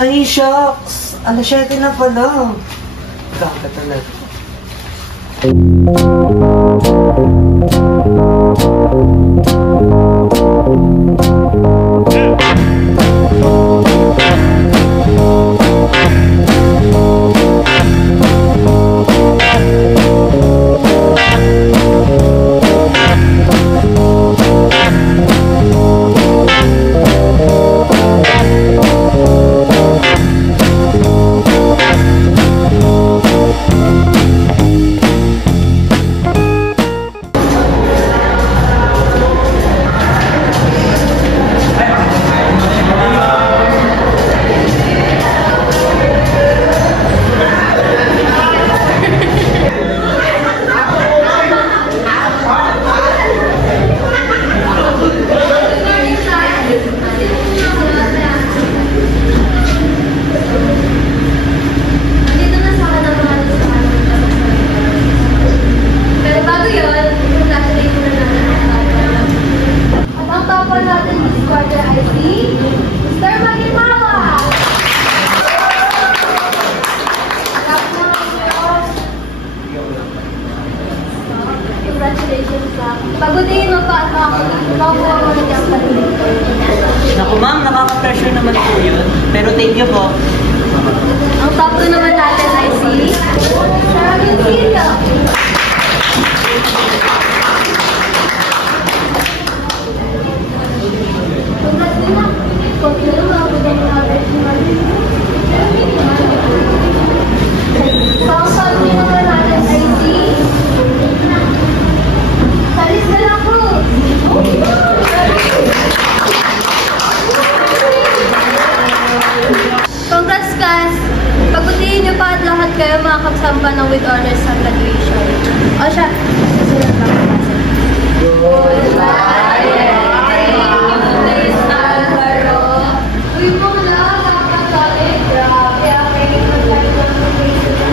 Ay, shucks! Alas 7 na pala. Gaga talaga. Pagutihin mo pa at makuha mo na diyang patuloy. Naku ma'am, nakaka-pressure naman po yun. Pero thank you po. Ang top 2 naman natin ay si Sarah Vincilio. Congrats din na. Continue mo ako din yung average naman. Ang top 3 naman natin ay si Salis de la Cruz. Congrats class! Pagutihin niyo pa at lahat kayo makakasamba ng with honors sa graduation. O siya, susunod lang ang klase. Goodbye! Miss Alvaro. Uy mo na, nakakasali. Grabe, aking magsalit lang ng faces.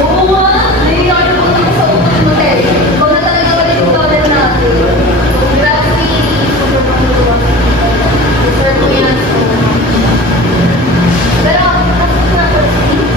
Oo nga! Naiiyak na po naman sa utot mo, Terry. Huwag na talaga ulit yung toner natin. Congrats, Phoebe. Deserve mo yan. Pero, tapos na po, Steve.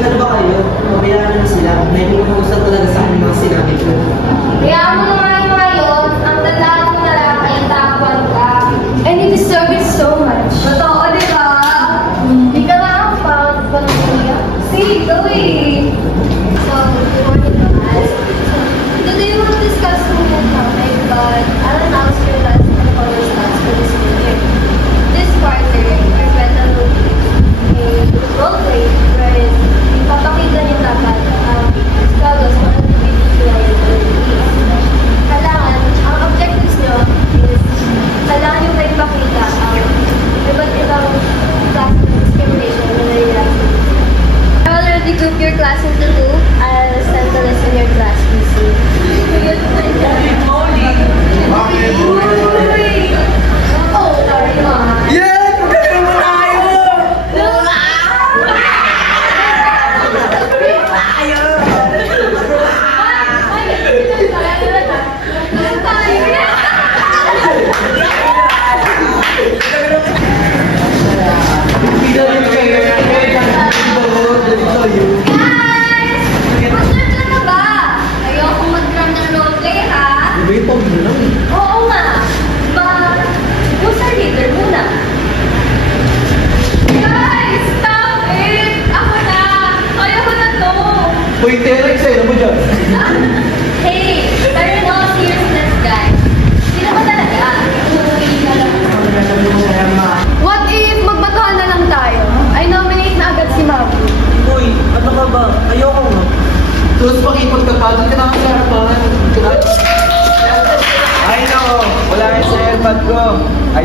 Ano ba kayo? Pero kung saan iba't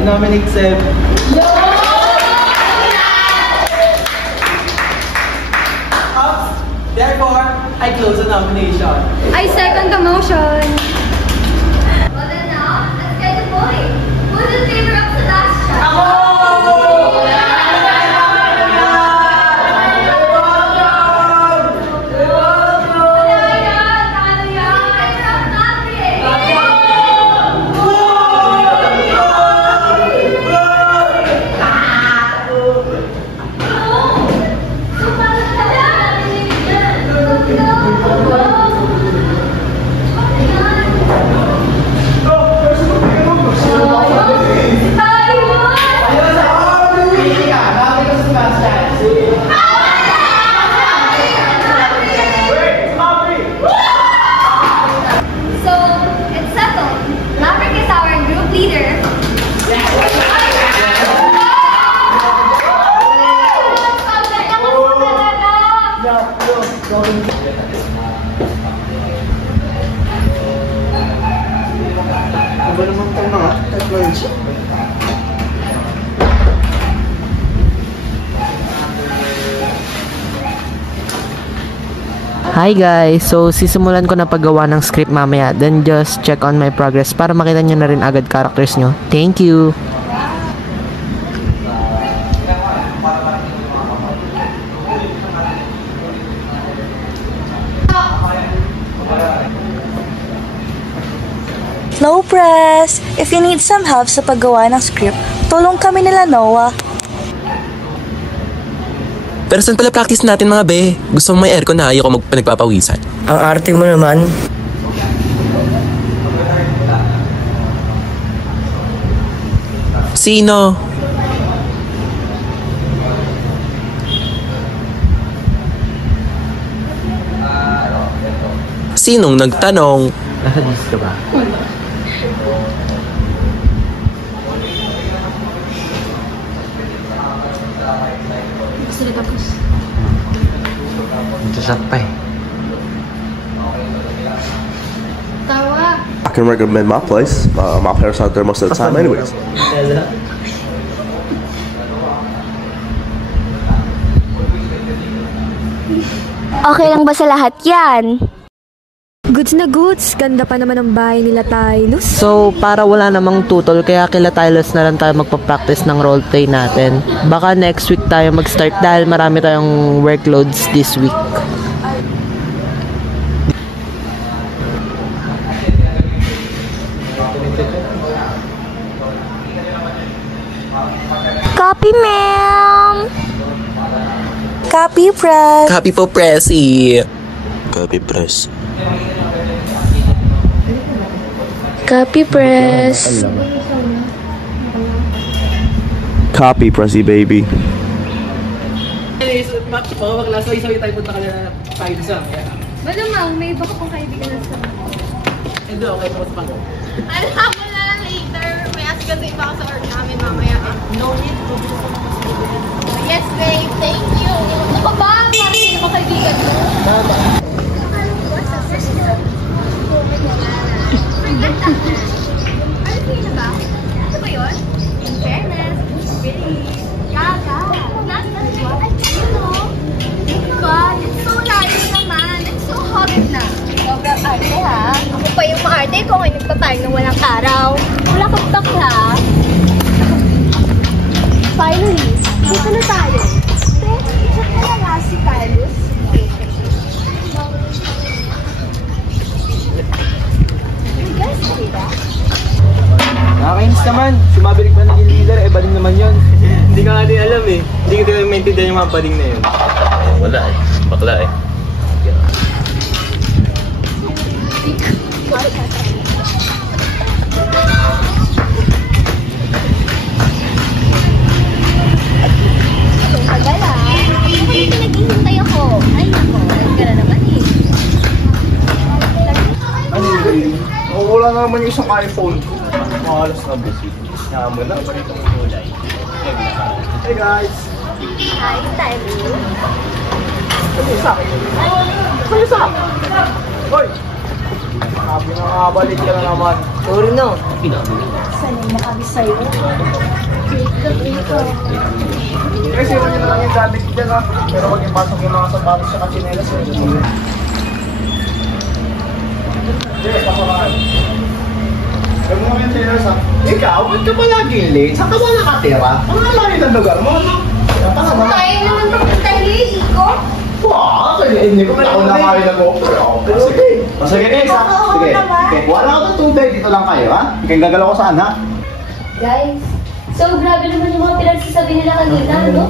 nominate Seb. Therefore, I close the nomination. I second the motion. Well then now, let's get the point. Who's in favor of the last shot? Ano naman ito mga technology? Hi guys! So, sisimulan ko na paggawa ng script mamaya. Then just check on my progress para makita nyo na rin agad characters nyo. Thank you! Flow Press! If you need some help sa paggawa ng script, tulong kami nila Noah. Pero saan pala practice natin mga be? Gusto mo may aircon na ayaw ko nagpapawisan. Ang arte mo naman. Sino? Sinong nagtanong? Nasa dis ka ba? Ito shot pa eh. Tawa. I can recommend my place. My parents aren't there most of the time anyways. Okay lang ba sa lahat yan? Goods na goods. Ganda pa naman ang bahay nila Tylus. So, para wala namang tutol, kaya kila Tylus na lang tayo magpa-practice ng roleplay natin. Baka next week tayo mag-start dahil marami tayong workloads this week. Copy, ma'am! Copy, press! Copy po, Pressy. Copy press. Copy, press! Copy pressy baby. Mga bakla, sabay-sabay tayo punta ka na tayo sa. Malamang, may iba ka pang kaibigan na sa... Hindi, okay po sa pang. Alam mo na lang later. May ask kasi iba ka sa org namin mamaya. No need to. Yes, babe. Thank you. Ako ba? Parang hindi mo kaibigan mo. Mama. Ano yun ba? Ano ba yun? In fairness, really. Gaga. That's what? You know? God, it's so layo naman. It's so hot na. Sobrang arte ha. Ako pa yung maarte ko ngayon nagtatayong ng walang araw. Wala kang takla. Finally, dito na tayo. Check mo na nga si Carlos. Guys, kanina? Nakakainis naman. Sumabalik pa naging leader, eh baling naman yun. Hindi ka nga din alam eh. Hindi ko din maintindihan yung mga baling na yun. Wala eh. Bakla eh. Itong tagal ah. Ano yung pinaghihintay ako? Ay nako, ka na naman eh. Ano yun? Wala na naman yung isang iPhone ko. Mahalas na busy. Naman na. Hey guys! Hi, Tyler. Hoy! Sabi na nga, balik ka na naman. Sorry no. Sanay na kami sa'yo. Kasi yun na lang yung gamit dyan ha. Pero kung yung pasok yung mga sapatos sa kachinelas eh. Yes, ako lang. Huwag mo yung chinelas ha. Ikaw, ba't ka ba laging late? Saan ka ba nakatira? Ang alangin ang lugar mo, no? Tayo naman magpapatay, Iko. Wow, hindi ko na ako na kayo nag-offer. Sige. Sige guys ha. Sige. Wala ako ng tubig. Dito lang kayo ha. Ikaw gagalaw ko saan ha. Guys, so grabe naman yung mga pinagsasabi nila kanina, no?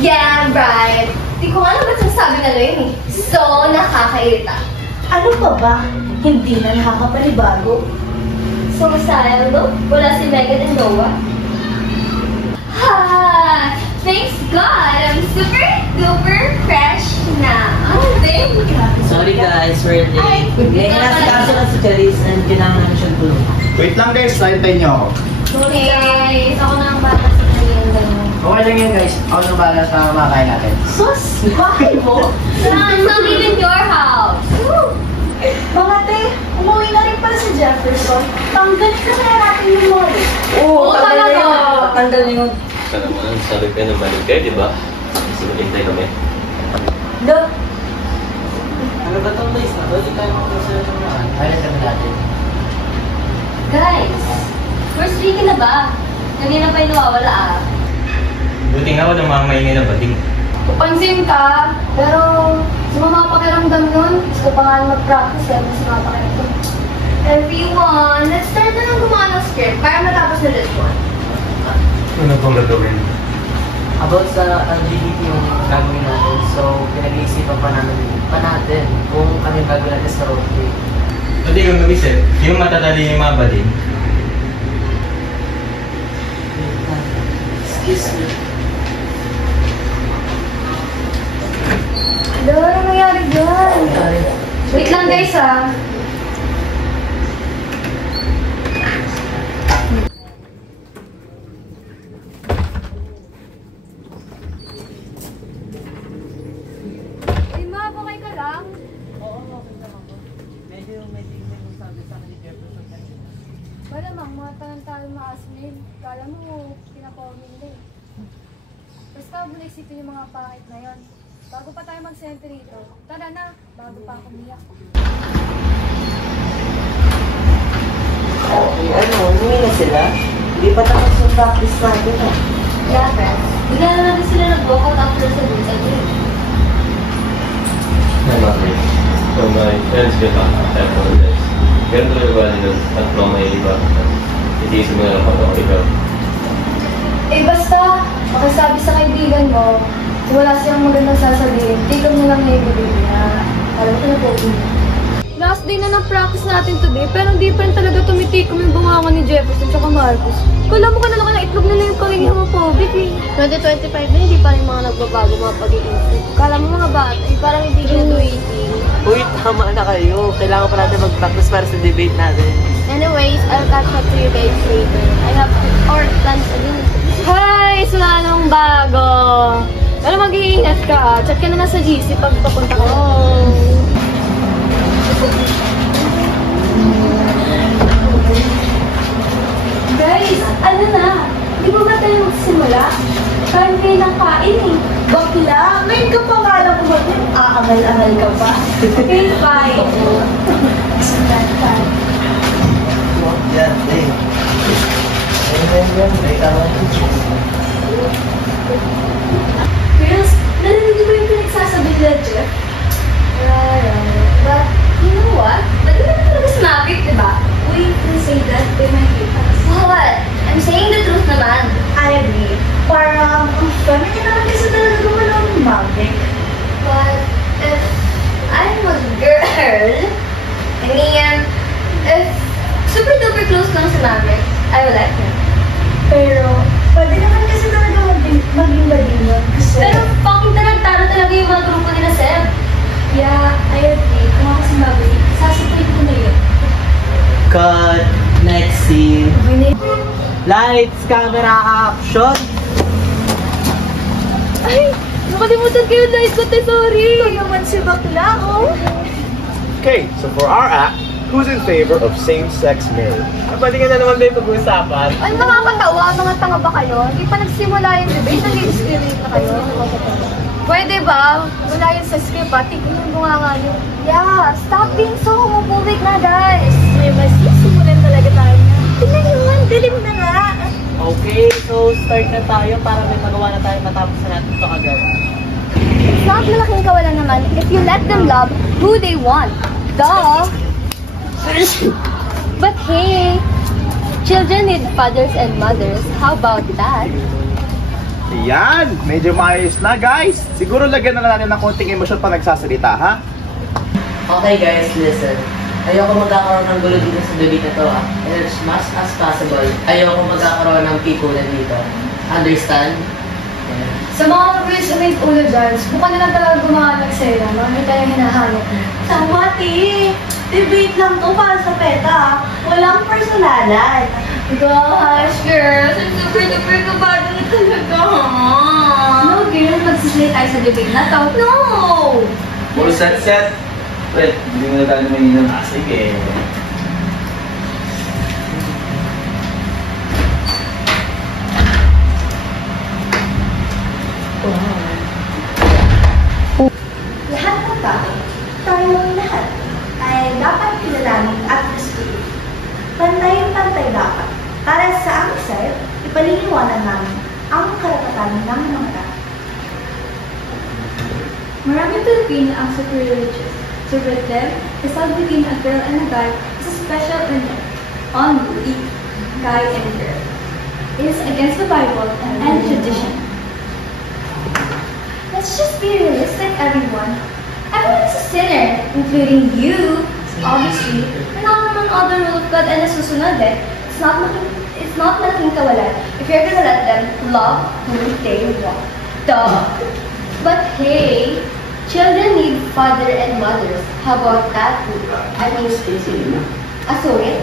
Yeah, right. Di ko alam ba't sasabi na yun eh. So, nakakairita. Ano pa ba? Hindi na nakakapanibago. So, sayang, no? Wala si Megan and Noah. Ha! Thanks God! I'm super duper fresh na. Oh, thank God. Sorry guys, we're late. Ay, Kasi si Charis and kailangan namin siyang tulong. Wait lang guys, hintayin niyo ako. Okay, guys. Ako na ang bata sa kanya. Okay lang yan guys. Ako nang bahala sa makain natin. Sus, bakit mo? I'm not leaving your house. Mga te, umuwi na rin pala sa Jefferson. Tanggalin na kaya natin yung mall. Oo, tanggal na talaga. yun. Tanggal na yun. Sana mo lang, sabi ka na balik kayo, di ba? Kasi maghintay kami. Do, Ano ba itong place na to? Hindi tayo makakasala ng mga. Ayun kami natin. Guys, first week na ba? Kanina pa yung nawawala ah. Buti nga walang mga maingay na bading. Pupansin ka, pero sa mga pakiramdam nun, gusto pa nga mag-practice eh, mas mga pakiramdam. Everyone, let's start na lang gumawa ng script para matapos na this one. Ano pong gagawin? About sa LGBT yung gagawin natin. So, pinag-iisipan pa natin kung ano yung gagawin natin sa roleplay. Pwede kong mag-isip, yung matatali yung mga bading. Excuse me. Ano nangyari dyan? Wait lang guys ah. Uy ma, okay ka lang? Medyo sabi sa akin ni Jefferson kanina. Malamang mga tayo maasmin. Kala mo, pinapawin nila eh. Basta huwag mo naisipin yung mga pangit na yon. Bago pa tayo mag-sente rito, tara na, bago pa ako umiyak. Ano, umuwi na sila? Hindi pa tapos yung practice natin ah. Yeah, friends. Bigla na natin sila nag-walkout after sa dito. Okay. So my friends get on, I apologize. Ganun talaga ba nila ang flow may iba? Itiisin mo na lang ako ikaw. Eh basta, makasabi sa kaibigan mo, kung wala siyang magandang sasabihin, tigam na lang na ibigay niya. Alam ko na po. Last day na ng practice natin today, pero hindi pa rin talaga tumitikom yung bungangan ni Jefferson at Marcos. Kala mo ka na lang na itlog na yung pagiging homophobic eh. 2025 na, hindi pa rin mga nagbabago mga pagiging fit. Kala mo mga bata, eh, parang hindi graduating. Uy, tama na kayo. Kailangan pa natin mag-practice para sa debate natin. Anyways, I'll catch up to you guys later. I have plans again. Hi! Wala namang bago! Pero mag-iingat ka. Chat ka na lang sa GC pag papunta ka. Guys, ano na? Di ba tayo magsimula? Kain kayo ng kain eh. bakla, ngayon ka pa nga lang umatin. Aangal-angal ka pa. Okay, bye. Yan, eh. Yan, tama. Girls, narinig mo yung pinagsasabi nila, Jeff? But, you know what? Naganda talaga sumabit, di ba? Wait, you say that, they might hate us. What? I'm saying the truth naman. I agree. Parang, ang feminine naman kasi talaga gumawa ng magic. But, if I'm a girl, I mean, if super duper close lang si Maverick, I would like him. Pero, pwede naman kasi talaga maging bading yun. Kasi, Pero, fucking tarantado talaga yung mga grupo nila, Seb. Yeah, I agree. Kung ako si Maverick, sasapay ko na yun. Cut. Next scene. Lights, camera, action! Ay, nakalimutan ko yung light ko, te, sorry. ito naman si bakla, oh. Okay, so for our act, who Who's in favor of same-sex marriage? Pwede ka na naman ba yung pag-uusapan? Ay, nakakatawa. Mga tanga ba kayo? Hindi pa nagsimula yung debate. Nag-i-discriminate na kayo. Pwede ba? Wala yun sa script, ha? Tignan mo nga nyo. Yeah, stop being so homophobic na, guys. May masisimulan talaga tayo na. Tignan nyo nga, dilim na nga. Okay, so start na tayo para may magawa na tayo matapos na natin ito agad. It's not malaking kawalan naman if you let them love who they want. Duh! But hey, children need fathers and mothers. How about that? Yan! Medyo maayos na, guys. Siguro lagyan na natin ng konting emosyon pa nagsasalita, ha? Okay guys, listen. Ayoko magkakaroon ng gulo dito sa debate na to, and as much as possible, ayoko magkakaroon ng pipunan dito. Understand? Sa mga mag-raise ulit ulo dyan, bukan na lang talaga gumawa ng sera. Marami tayong hinahanap. Samati! Debate lang to para sa peta. Walang personalan. Gosh, girls, I'm super kabado na talaga. No, girl, magsislay tayo sa debate na to. No! Puro set. Wait, hindi mo na tayo mainam. Sige. Lahat ng tao, tayong lahat, ay dapat kilalanin at gustuhin. Pantay-pantay dapat. Para sa aming side, ipaliliwanag namin ang karapatan ng mga tao. Maraming Pilipino ang super religious. So with them, the love between a girl and a guy is a special on the guy and girl. It is against the Bible and tradition. Let's just be realistic, everyone. Everyone is a sinner, including you. Obviously, we're not naman all the rule of God and nasusunod eh. It's not malaking kawalan if you're gonna let them love who they want. Duh. But hey, children need father and mothers. How about that? I mean, sorry?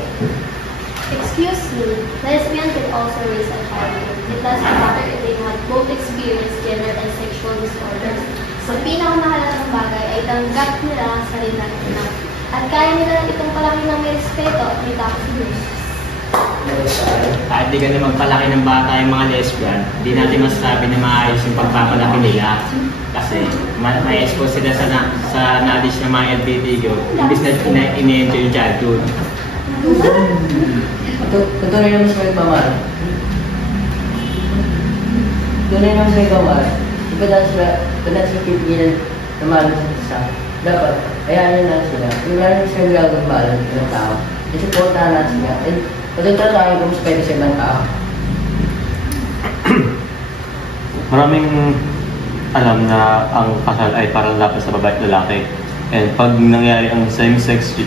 Excuse me, lesbian can also raise a child. It doesn't matter if they have both experience gender and sexual disorders. Sa pinakamahalagang bagay ay tanggap nila ang sarili nila at kaya nila itong palaki ng may respeto at may tapos Diyos. Kahit di ganun magpalaki ng bata yung mga lesbian, di natin masasabi na maayos yung pagpapalaki nila. Kasi may expose sila sa knowledge ng mga LGBTQ, imbis na ini-enjoy yung childhood. Tunay naman sa pagmamahal. Tunay naman sa pagmamahal. Iba dahil sila pipigilan na mahal sa isa. Dapat, ayanin na sila. Yung wala naman sila gagawin mahal ng tao. Isuportahan na sila. And patutunan tayo kung mas pwede sa ibang tao. Maraming alam na ang kasal ay parang dapat sa babae at lalaki. And pag nangyari ang same-sex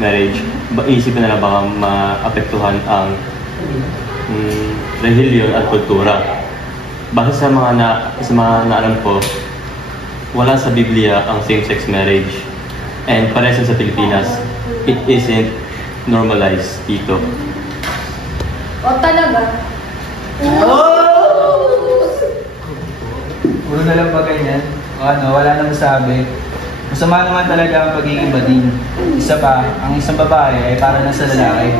marriage, isipin na lang baka maapektuhan ang relihiyon at kultura. Base sa mga naalam ko, wala sa Biblia ang same-sex marriage. And pareho sa Pilipinas, it isn't normalized dito. O talaga? Puro na lang pa ganyan. Wala nang sabi. Masama naman talaga ang pagiging bading. Isa pa, ang isang babae ay para na sa lalaki.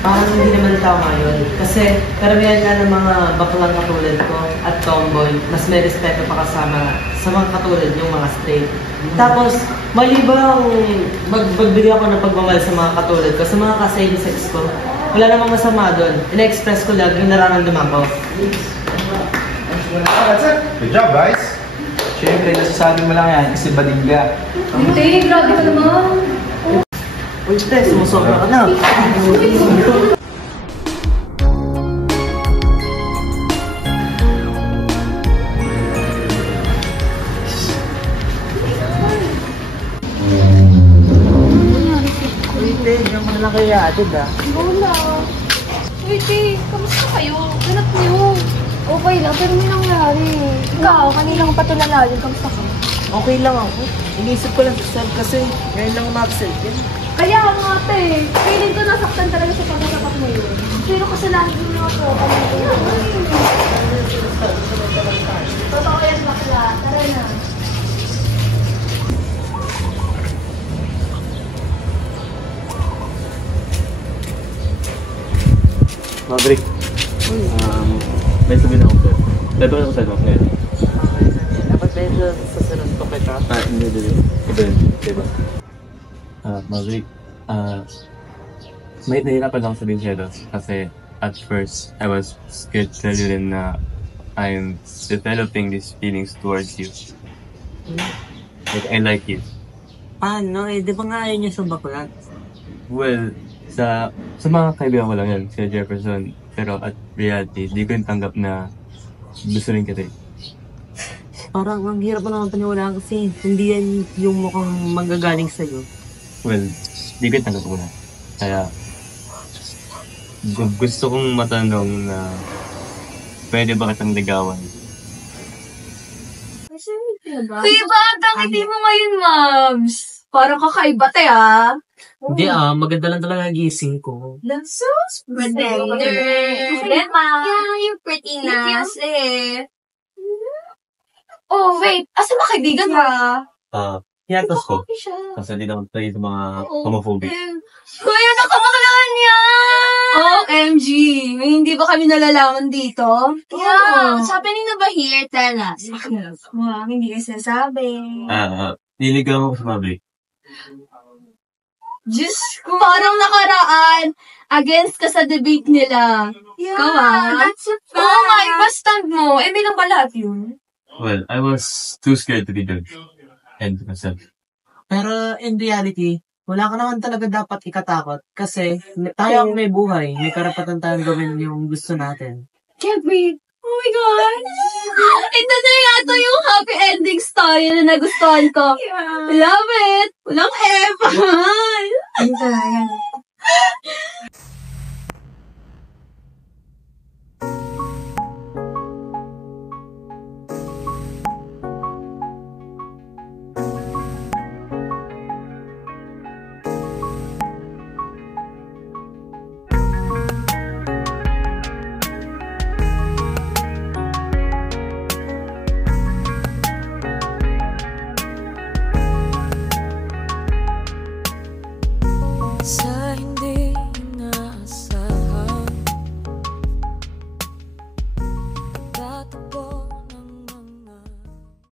Parang hindi naman tama yun. Kasi karamihan nga ng mga baklang katulad ko at tomboy, mas may respeto pa kasama sa mga katulad yung mga straight. Tapos, mali ba ang magbigay ako ng pagmamahal sa mga katulad ko, sa mga ka-same sex ko? Wala namang masama doon. Ina-express ko lang yung nararamdaman ko. That's it. Good job, guys. Siyempre, nasasabi mo lang yan kasi bading ka. Hindi, grabe ka naman. Uy, stress, sumusobra ka na. Uy, te, diyan mo na lang kayo atid ah. Wala. Uy, te, kamusta kayo? Ganap niyo. Okay lang, pero may nangyari. Ikaw, kaninang patulala yun. Kamusta ka? Okay lang ako. Iniisip ko lang sa self kasi ngayon lang ma-absent yun. Kaya nga ate, feeling ko nasaktan talaga sa pagkatapat mo yun. Pero kasalanan mo na ako. Totoo yan bakla. Tara na. Maverick. May sabihin ako sa'yo. Dito ako sa'yo ngayon. Dapat medyo sa sunod ko kita. Hindi. Iba yun. Diba? Maverick. May nahirapan ako sabihin sa'yo doon. Kasi at first, I was scared to tell you rin na I'm developing these feelings towards you. Like, I like you. Paano? Di ba nga ayaw niya sa baklat? Well, sa mga kaibigan ko lang yan, si Jefferson. Pero at reality, di ko yung tanggap na gusto rin kita. Parang ang hirap mo naman paniwalaan kasi hindi yan yung mukhang manggagaling sa'yo. Well, di ko yung tanggap muna. Kaya, gusto kong matanong na pwede ba kitang ligawan? Kuya ba, ang tangiti mo ngayon, Mabs? Parang kakaiba ah. Hindi maganda lang talaga gising ko. That's so pretender. Yeah, you're pretty na. Oh, wait. Asa mga kaibigan mo? Hiyatos ko. Okay siya. Kasi hindi naman tayo sa mga homophobic. Kuya, nakabaklaan yan! OMG! May hindi ba kami nalalaman dito? Yeah. What's happening na ba here? Tell us. Wow, hindi kasi sasabi. Niligawan ko sa Maverick. Diyos ko. Parang nakaraan. Against ka sa debate nila. Yeah, that's a fact. Oh my, bastard mo. May lang ba lahat yun? Well, I was too scared to be judged. And myself. Pero in reality, wala ka naman talaga dapat ikatakot kasi tayo ang may buhay. May karapatan tayong gawin yung gusto natin. Can't wait. Oh my God! Ito na yata yung happy ending story na nagustuhan ko. Yeah. Love it! Walang